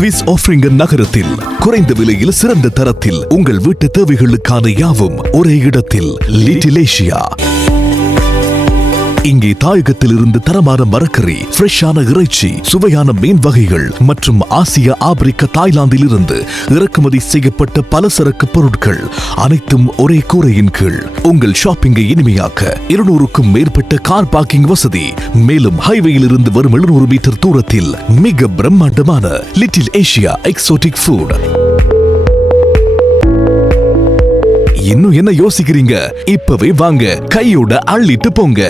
Swiss ஆஃப்ரிங்கன் நகரத்தில் குறைந்த விலையில் சிறந்த தரத்தில் உங்கள் வீட்டு தேவைகளுக்கான யாவும் ஒரே இடத்தில் லிட்டிலேஷியா இங்கே தாயகத்தில் இருந்து தரமான மரக்கறி ஃப்ரெஷ்ஷான இறைச்சி சுவையான மீன் வகைகள் மற்றும் ஆசிய ஆப்பிரிக்க தாய்லாந்தில் இருந்து இறக்குமதி செய்யப்பட்ட பல சரக்கு பொருட்கள் அனைத்தும் ஒரே கூரையின் கீழ். உங்கள் ஷாப்பிங்கை இனிமையாக்க இருநூறுக்கும் மேற்பட்ட கார் பார்க்கிங் வசதி. மேலும் ஹைவேயில் இருந்து வரும் எழுநூறு மீட்டர் தூரத்தில் மிக பிரம்மாண்டமான லிட்டில் ஏஷியா எக்ஸோட்டிக் ஃபுட் இன்னும் என்ன யோசிக்கிறீங்க? இப்பவே வாங்க. கையோட அள்ளிட்டு போங்க.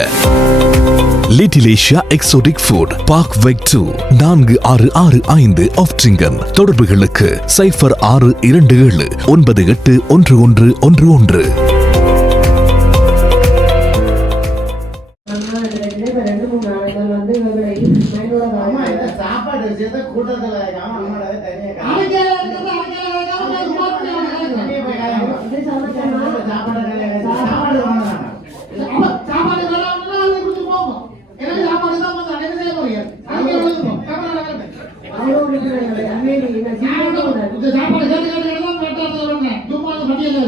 லிட்டிலேஷியா exotic food park veg two நான்கு ஆறு ஆறு ஐந்து ஆப்டிங்கன் தொடர்புகளுக்கு சைஃபர் ஆறு இரண்டு ஏழு ஒன்பது எட்டு ஒன்று ஒன்று ஒன்று ஒன்று. சாப்பாடு கூட்டத்தில் இப்ப ரெண்டு மூணு நாளைகள் வந்து இவர்களை மனிதோட அம்மா இந்த வாழ்க்கை. சாப்பாடு விஷயத்த கூட்டத்துல வைக்காம அம்மாவோட தனியா கா- அமைச்சர் இருக்கிறது அமைச்சர் வைக்காம நான் சும்மா போய் தனியா போய் காயாம. இது சமைச்சோம்னா சாப்பாடு தனியா வைக்காம. சாப்பாடு வாங்குறாங்க. அப்ப சாப்பாடு வேணாம்னா அதை கொடுத்து போங்க எனக்கு சாப்பாடு தான் வந்து அனைத்து செய்ய போறீங்க அங்கே எழுதுவோம் கேமரா கேட்டு அவ்வளவு இருக்கிறவங்களை அமைதி இந்த சீக்கிரம் இந்த சாப்பாடு கேட்டு கேட்டு கேட்டு தான் கேட்டு சொல்லுங்க சும்மா அந்த பட்டியல்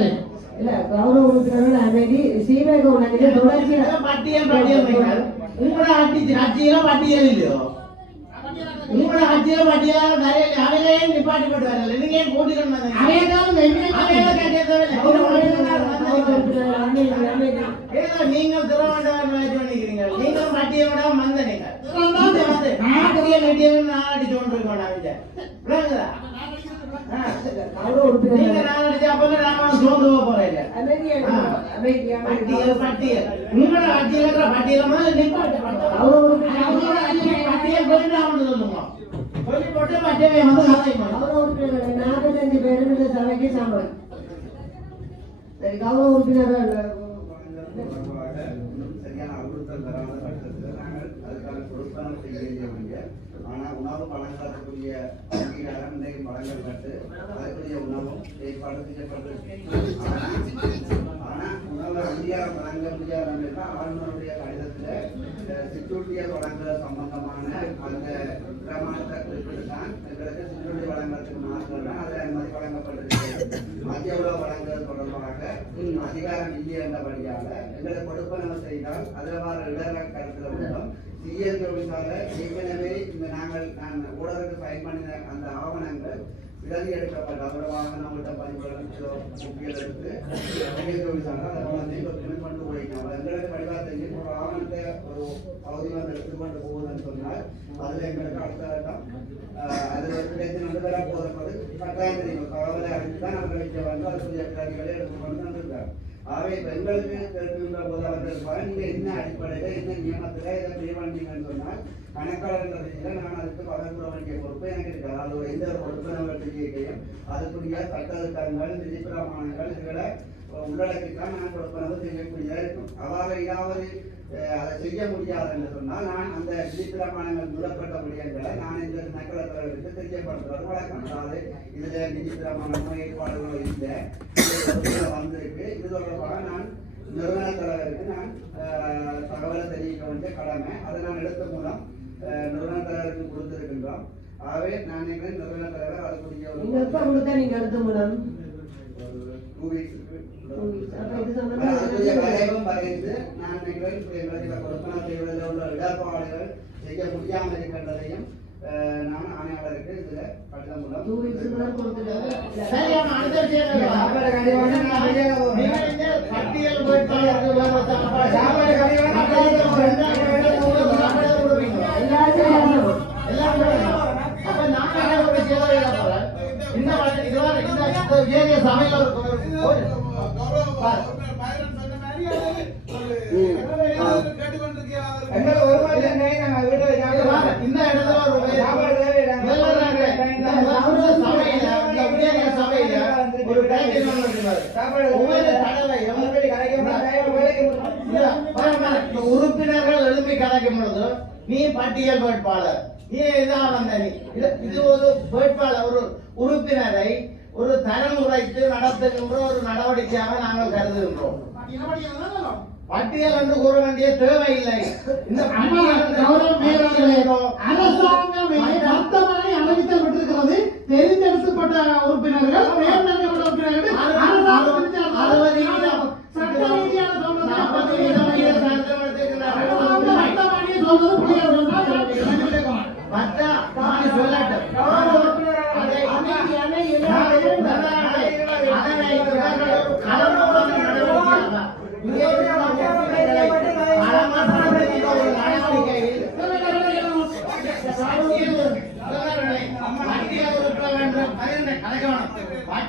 இல்ல கௌரவ உறுப்பினர்கள் அமைதி சீவக உலகிலே தொடர்ச்சியா இதெல்லாம் பட்டியல் பட்டியல். உங்களோட ஆட்சி- ஆட்சியில பட்டியல் இல்லையோ? உங்களோட நிப்பாட்டி போட்டு வரல. நீங்க ஏன் ஏதோ நீங்கள் பட்டியலோட வந்த நான் அடிச்சு கொண்டு இருக்கோம். விளங்குதா? நான் அடிச்ச அப்பதான் நான் சோர்ந்து போறேன் உங்களோட பட்டியல அவங்களோட ஆட்சியில் பட்டியல் போயிட்டு சொல்லுங்க சொல்லி போட்டு பட்டியலை வந்து கௌரவ உறுப்பினர்கள் நாற்பத்தஞ்சு பேரும் இந்த சபைக்கு சமம் சரி கௌரவ உறுப்பினர்கள் சரியான அறிவுறுத்தல் தராத பட்சத்தில் நாங்கள் அதுக்கான பொறுப்பான செய்ய ஆனால் உணவு வழங்கக்கூடிய அங்கீகாரம் இன்றைக்கு வழங்கப்பட்டு அதுக்குரிய உணவும் ஏற்பாடு செய்யப்பட்டு ஆனால் உணவு அங்கீகாரம் வழங்க முடியாத என்றால் ஆளுநருடைய சிற்றுண்டிய வளங்கள் சம்பந்தமான அந்த பிரமாணத்தை குறிப்பிட்டு தான் எங்களுக்கு சிற்றுண்டி வளங்களுக்கு மாற்றம் தான் அதில் அனுமதி வழங்கப்பட்டிருக்கு. மத்திய உலக வளங்கள் தொடர்பாக அதிகாரம் இல்லை என்றபடியால எங்களை கொடுப்பனவு செய்தால் அதில் வர இடர கருத்தில் மூலம் சிஎல் தொழிலாளர் ஏற்கனவே இந்த நாங்கள் நான் ஊடகத்துக்கு பயன்படுத்த அந்த ஆவணங்கள் விலகி எடுக்கப்பட்ட அவர வாகனம் விட்ட பதிவுகளுக்கு முக்கியம் எடுத்து சிஎல் தொழிற்சாலை கொண்டு போயிட்டாங்க எங்களுக்கு படிவாத்தையும் ஒரு ஆவணத்தை ஒரு பகுதி வந்து எடுத்துக்கொண்டு போகுதுன்னு சொன்னால் அதுல எங்களுக்கு அடுத்த கட்டம் அது கிடைத்து பிரச்சனை போகிறது கட்டாயம் தெரியும் கவலை அடித்து தான் நம்மளுக்கு வந்து அதுக்குரிய பிரதிகளை எடுத்துக்கொண்டு வந்திருக்காங்க. ஆகவே இப்ப எங்களுக்கு கேட்கின்ற போது அவர்கள் பாரு, என்ன அடிப்படையில் என்ன நியமத்தில் இதை செய்ய வேண்டீங்கன்னு சொன்னால் கணக்காளர் ரீதியில நான் அதுக்கு பகல் வேண்டிய பொறுப்பு எனக்கு இருக்காது அது ஒரு எந்த ஒரு பொறுப்பு நம்ம செய்யும் அதுக்குரிய சட்டத்திட்டங்கள் நிதி பிரமாணங்கள் இதுகளை உள்ளடக்கித்தான் நான் கொடுப்பனவு செய்யக்கூடியதா இருக்கும். அவ்வாறு ஏதாவது அதை செய்ய முடியாது என்று சொன்னால் நான் அந்த நிதி பிரமாணங்கள் மூடப்பட்ட விடயங்களை நான் இந்த நக்கல தலைவருக்கு தெரியப்படுத்துறது வழக்கம். அதாவது இதுல நிதி பிரமாணமோ ஏற்பாடுகளோ இல்லை. வந்திருக்கு. இது தொடர்பாக நான் நிறுவன தலைவருக்கு நான் தகவலை தெரிவிக்க வேண்டிய கடமை. அதை நான் எடுத்த மூலம் நிறுவன தலைவருக்கு கொடுத்திருக்கின்றோம். ஆகவே நான் நினைக்கிறேன் நிறுவன தலைவர் அதுக்குரிய எப்ப கொடுத்தா நீங்க அடுத்த மூலம்? ஒரு டூ வீக்ஸுக்கு அப்ப வரைந்து நான் எங்களுக்கு கொடுப்பன செய்வதில் உள்ள இடர்பாடுகள் செய்ய முடியாமல் இருக்கின்றதையும் நான் ஆணையாளருக்கு இதுல கடிதம் மூலம் இந்த பட்டியல் இந்த ஏரியா சமையல் உறுப்பினர்கள் எழுப்பி கலைக்கும் பொழுது நீ பட்டியல் வேட்பாளர். நீ இதான் வந்த நீ இது ஒரு வேட்பாளர் ஒரு உறுப்பினரை ஒரு தரம் உரைத்து நடத்துகின்ற ஒரு நடவடிக்கையாக நாங்கள் கருதுகின்றோம் பட்டியல் என்று கூற வேண்டிய தேவையில்லை இந்த அரசாங்கமே மொத்தமாய் அறிவித்தல் விட்டிருக்கிறது தேர்ந்தெடுக்கப்பட்ட உறுப்பினர்கள் தேர்ந்தெடுக்கப்பட்ட உறுப்பினர்கள் சட்ட ரீதியான சொல்றது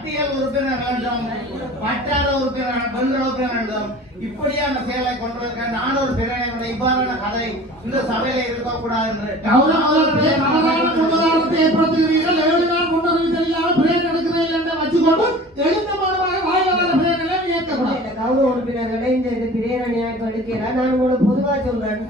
பட்டியல் உறுப்பினர் வேண்டும் வட்டார உறுப்பினர் பெண்கள் உறுப்பினர் வேண்டும் இப்படியான செயலை கொண்டு வருகிற நான் ஒரு பிரிவினை இவ்வாறான கதை இந்த சபையில இருக்கக்கூடாது என்று முன்னுதாரணத்தை ஏற்படுத்துகிறீர்கள். ஏழு நாள் முன்னறிவு தெரியாமல் பிரேக் எடுக்கிறீர்கள் என்று வச்சுக்கொண்டு எழுந்த மூலமாக வாயிலான பிரேக்களை இயக்கக்கூடாது. இந்த கௌரவ உறுப்பினர்களை இந்த இது பிரேரணியாக இப்ப எடுக்கிறார் நான் உங்களுக்கு பொதுவா சொல்றேன்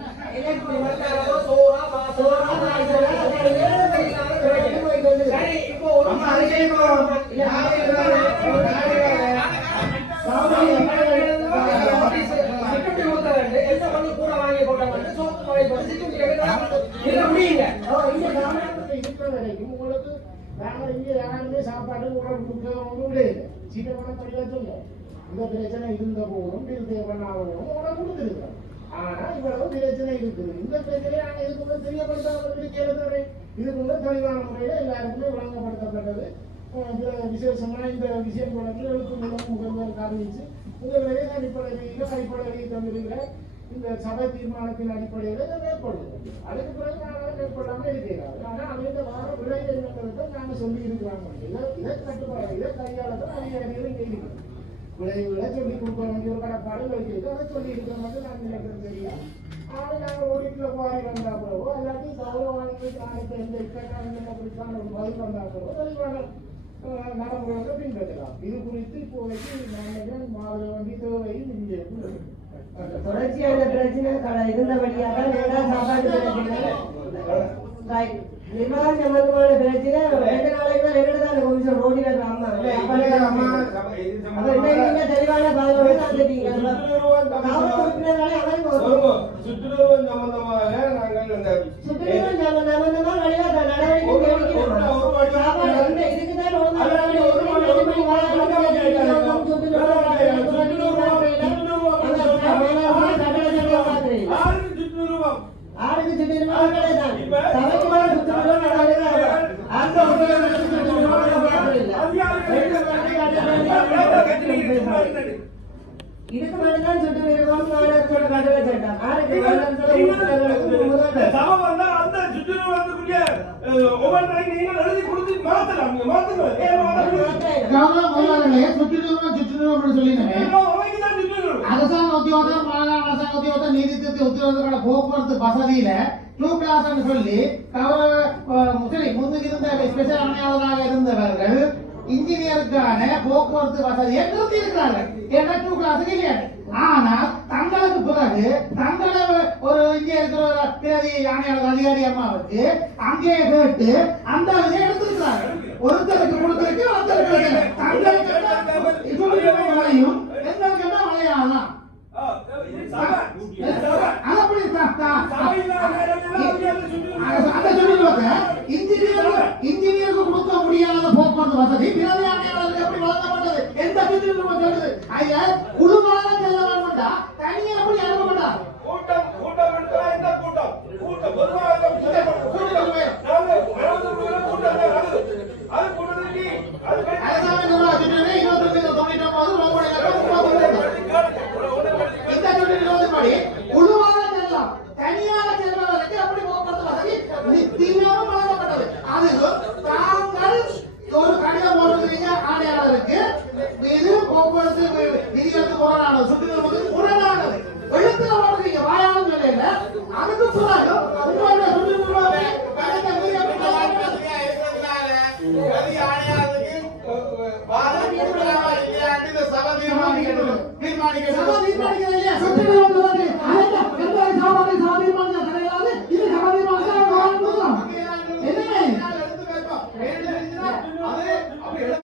சாப்பாடு உடல் ஒன்றும் கிடையாது சீட்டை பணம் சொல்ல இந்த பிரச்சனை இருந்த போதும் பில் தேவைப்படாத போதும் கொடுத்துருக்கோம் ஆனா இவ்வளவு பிரச்சனை இருக்குது. இந்த பிரச்சனையை நாங்கள் இதுக்குள்ள தெரியப்படுத்தாமல் கேள்வி இதுக்குள்ள தெளிவான முறையில் எல்லாருக்குமே வழங்கப்படுத்தப்பட்டது. விசேஷமாக இந்த விஷயம் தொடர்ந்து எழுத்து மூலம் முதல்வர் காண்பிச்சு முதல்வரே அடிப்படை அடிப்படையில் அடிப்படை தந்திருக்கிற இந்த சபை தீர்மானத்தின் அடிப்படையில் இதை மேற்கொள்ளும் அதுக்கு பிறகு நாங்கள் மேற்கொள்ளாமல் இருக்கிறார் ஆனால் அமைந்த வார விளைவு என்னங்கிறத நாங்கள் சொல்லி இருக்கிறாங்க இதை இதை கட்டுப்பாடு இதை கையாளத்தில் அதிகாரிகள் இங்கே இருக்கிறோம் விளைவுகளை சொல்லி கொடுக்க வேண்டிய ஒரு கடப்பாடு வைக்கிறது அதை சொல்லி இருக்கிற மட்டும் நான் நினைக்கிறது தெரியும் ஆனால் நாங்கள் ஓடிக்கிற குவாரி வந்தா பிறகு அல்லாட்டி கௌரவானது நாளைக்கு எந்த இக்கட்டான குறித்தான ஒரு பதில் வந்தா பிறகு தெளிவான நடைமுறைகளை பின்பற்றலாம் இது குறித்து இப்போதைக்கு நாங்கள் மாதிரி வண்டி தேவையும் இங்கே உள்ளது. தொடர்ச்சியான பிரச்சனை கடை இருந்தபடியாக வேண்டாம் சாப்பாடு பிரச்சனை. நிர்வாகம் சம்பந்தமான பிரச்சனை ரெண்டு நாளைக்கு தான் ரெண்டு தான் கொஞ்சம் ரோடி வேற அம்மா சாப்பாடு அம்மா அப்ப இன்னைக்கு நீங்க தெளிவான பதிலோடு தந்துட்டீங்க கௌரவ உறுப்பினர்களே அவருக்கு ஒரு சுற்றுலூர் சம்பந்தமாக நாங்கள் இந்த சுற்றுலா சம்பந்தமா வழியா தான் நடவடிக்கை எடுக்கணும் சாப்பாடு வந்து இதுக்கு தான் ஒழுங்கா நடவடிக்கை எடுக்கணும். ரெண்டு மணி வாரம் கேட்கணும். சுற்றுலா ஆறு சுற்றுலூர் ஆளுக்கு சுற்றிருமா கிடையாது சபைக்கு மேல சுற்றிருமா நடக்குது அந்த இதுக்கு மட்டும்தான் சுட்டு நிறுவனம் மாநிலத்தோட கட்டளை சட்டம் வந்தா அந்த சுற்றுலூர் வந்துக்கூடிய ஒவ்வொரு நாளைக்கு நீங்கள் எழுதி கொடுத்து மாத்தலாம் மாத்தலாம் முதல்வர்களே, சுற்றுச்சூழல் சுற்றுச்சூழல் அப்படின்னு சொல்லினேன். அவைக்கு தான் சுற்றுலூர் அரசாங்க உத்தியோகம் மாகாண அரசாங்க உத்தியோகம் நீதித்துறை உத்தியோகங்களோட போக்குவரத்து வசதியில டூ கிளாஸ் சொல்லி அஹ், சரி முன்னுக்கு இருந்த ஸ்பெஷல் ஆணையாளராக இருந்தவர்கள் இன்ஜினியருக்கான போக்குவரத்து வசதியை நிறுத்தி இருக்கிறார்கள் ஏன்னா டூ கிளாஸ் இல்லையா? ஆனால் தங்களுக்கு பிறகு தங்களை ஒரு இங்கே இருக்கிற ஒரு பிரதி ஆணையாளர் அதிகாரி அம்மாவுக்கு அங்கே கேட்டு அந்த இதை எடுத்திருக்கிறார்கள். ஒருத்தருக்கு கொடுத்திருக்கு ஒருத்தருக்கு இல்லை. தங்களுக்கு என்ன மழையும் எங்களுக்கு என்ன மழையாதான் அது அப்படி தான், தான். அந்த சொல்லிடுவாங்க இன்ஜினியர் இன்ஜினியருக்கு கொடுக்க முடியாத போக்குவரத்து வசதி பிரதி ஆணையாளருக்கு எப்படி வழங்கப்பட்டது எந்த சுற்றிலும் சொல்லுது அதுல குழுவாக செல்ல வேண்டாம்டா தனியா எப்படி அனுப்ப மாட்டார் கூட்டம் கூட்டம் எடுத்தா இந்த கூட்டம் கூட்டம் பொதுவாக இந்த கூட்டம் நாங்க இருபது பேர் கூட்டம் தான் நடக்குது. அது கூட்டத்துக்கு அது அரசாங்க நிர்வாக சுற்றிலே இருபத்தி ரெண்டு தொண்ணூற்றி ஒன்பது ரோபோட இந்த சுற்றிலும்படி குழுவாக செல்லலாம் தனியாக செல்பவருக்கு எப்படி போக்குவரத்து வசதி வழங்கப்பட்டது அதுவும் தாங்கள் ஒரு கடிதம் போட்டிருக்கிறீங்க ஆணையாளருக்கு இது போக்குவரத்து விதிகளுக்கு முரணானது சுற்றுச்சூழலுக்கு